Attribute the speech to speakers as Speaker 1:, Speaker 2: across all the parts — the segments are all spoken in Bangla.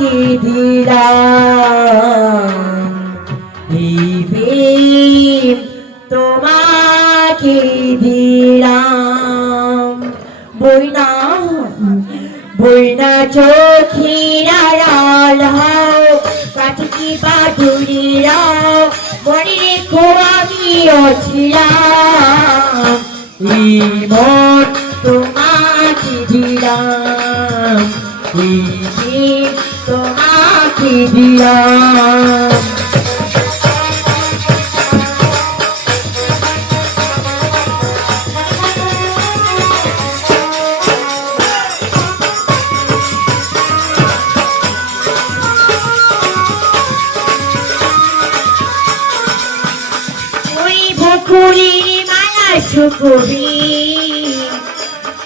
Speaker 1: তোমাকে দিলাম? এই প্রেম তোমাকে দিলাম। বইনা বইনা চোখের আড়াল হও কাছে কি পাটুরি রাও মনে রেখো আমি অছিলাম। এই মন তোমাকে দিলাম। এই ওই বকুড়ির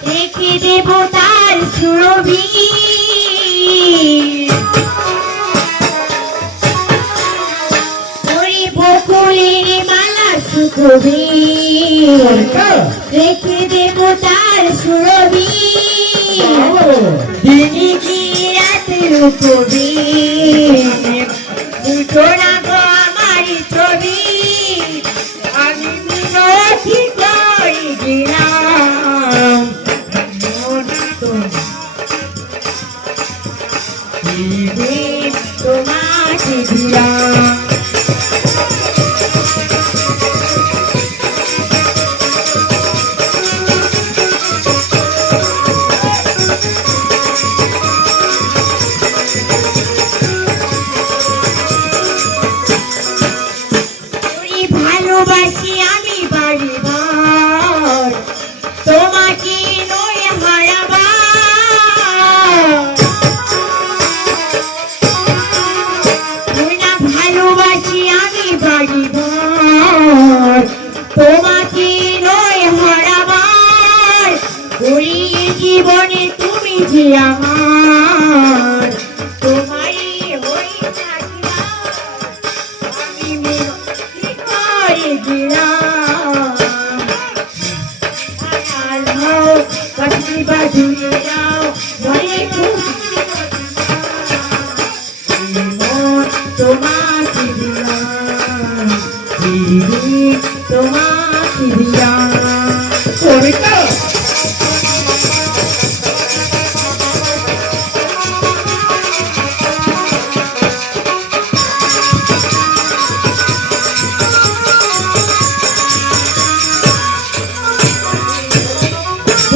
Speaker 1: রেখে দেব তার সুরবি। মালা সুকবি রেখে দেব তার সুরবি দিনে কি রাতের কবি দুটো ভালোবাসি আমি বাড়ি তোমাকে নয়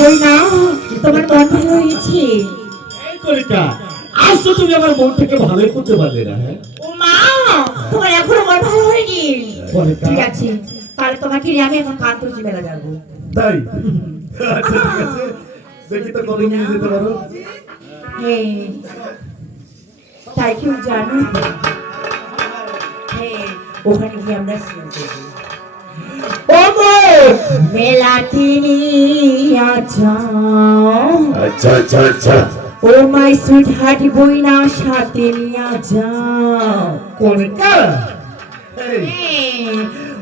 Speaker 1: বই না তোমার ভালো হয়েছে
Speaker 2: এই কলিকা আজ তো তুমি আমার মন থেকে ভালোই করতে পারলে না হ্যাঁ?
Speaker 1: ও মা তোমার এখনও মন ভালো হয়নি। ঠিক আছে তাহলে তোমাকে নিয়ে আমি এখন কান্তজি মেলা যাব।
Speaker 2: তাই? আচ্ছা ঠিক আছে। দেখি তো কবে নিয়ে যেতে পারো।
Speaker 1: তাই কেউ জানো? হ্যাঁ ওখানে গিয়ে আমরা সিন করব।
Speaker 2: আচ্ছা আচ্ছা আচ্ছা
Speaker 1: ও মাই সুইট হার্ট বই না সাথে নিয়ে যাও।
Speaker 2: কলিকা এই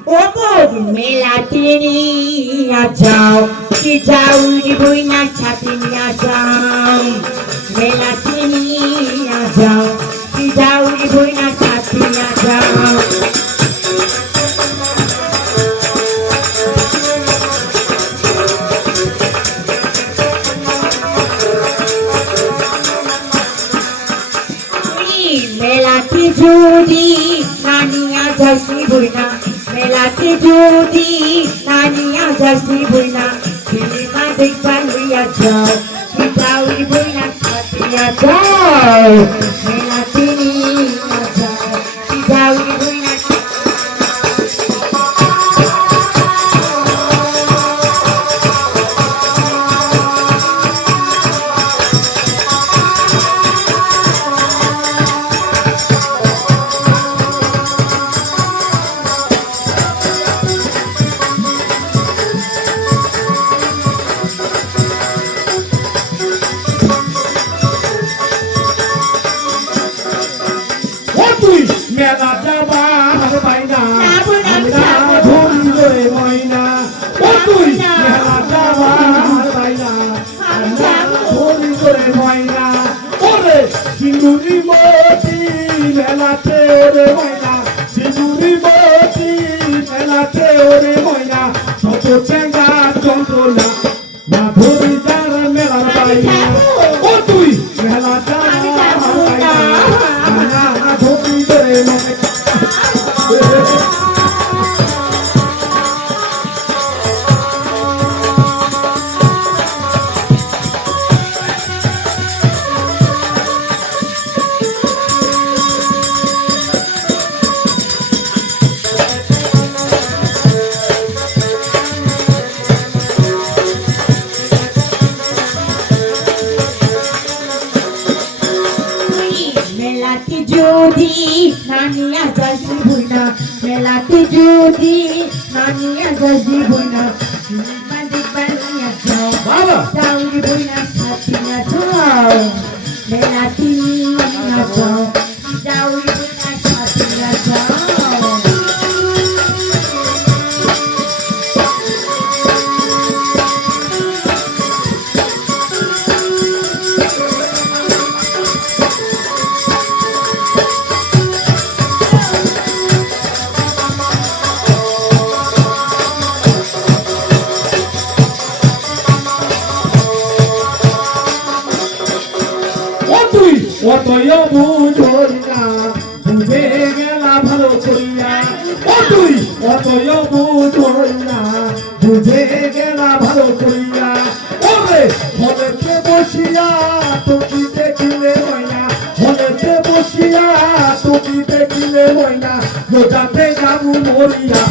Speaker 1: ও বউ, মেলাতে নিয়ে যাও। কি যাও বই না সাথে নিয়ে মেলাতে যদি নানিয়া যাসনি বইনা মেলাতে যদি নানিয়া যাসনি বইনা সিনেমা দেখবার লইয়া যাও পিতাউরি বইনা সাথিয়া যাও।
Speaker 2: তুই যাবার বাইনা আমরা
Speaker 1: যাব।
Speaker 2: ময়না। ও তুই
Speaker 1: যাব
Speaker 2: যাবার বাইনা আমরা
Speaker 1: যাব।
Speaker 2: ময়না। ওরে
Speaker 3: সিঁদুরি মতি মেলাতে ওরে ময়না। não nome মেলাতে
Speaker 1: যদি মানিয়া বানিয়া যাও।
Speaker 3: বাবা!
Speaker 1: চাউরি বইনা।
Speaker 3: না বুঝে গেলা ভালো করিয়া ও তুই অতয় বুঝই না বুঝে গেলা ভালো করিয়া ওরে হলেতে বসিয়া তুমি দেখিলে ময়না হলেতে যাব মরিয়া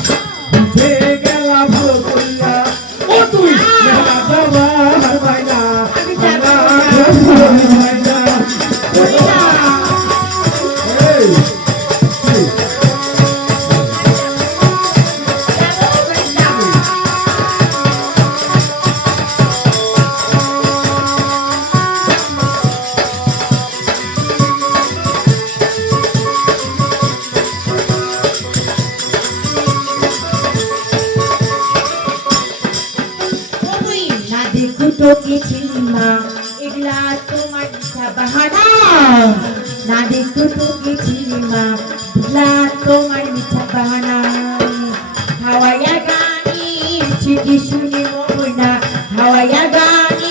Speaker 1: না দেখু তো কিছু না এগুলা তোমার ইচ্ছা বাহানা না দেখু তো কিছু না এগুলা তোমার ইচ্ছা বাহানা হাওয়াইয়া গানি চিঠি শুনি মোহনা, হাওয়াইয়া গানি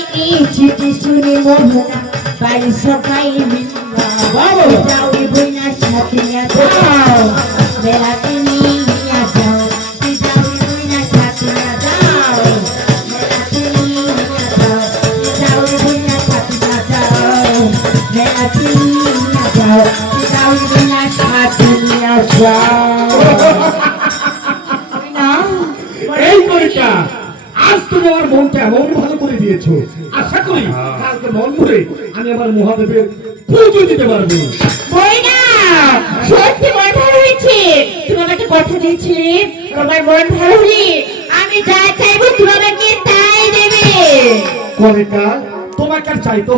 Speaker 1: চিঠি শুনি মোহনা বাড়ি সবাই মিল্লা
Speaker 3: বাবা।
Speaker 1: যাওই বইনা সাথে যাও বেড়াতে
Speaker 2: করে আশা করি কালকে মন ভরে আমি আমার মহাদেবের পুজো দিতে পারব।
Speaker 1: সত্যি মন ভালো হয়েছে। তুমি আমাকে কথা দিয়েছিলে তোমার মন ভালো হলে আমি যা চাইব তুমি আমাকে তাই দেবে।
Speaker 2: করিকা তোমাকে আর চাইতে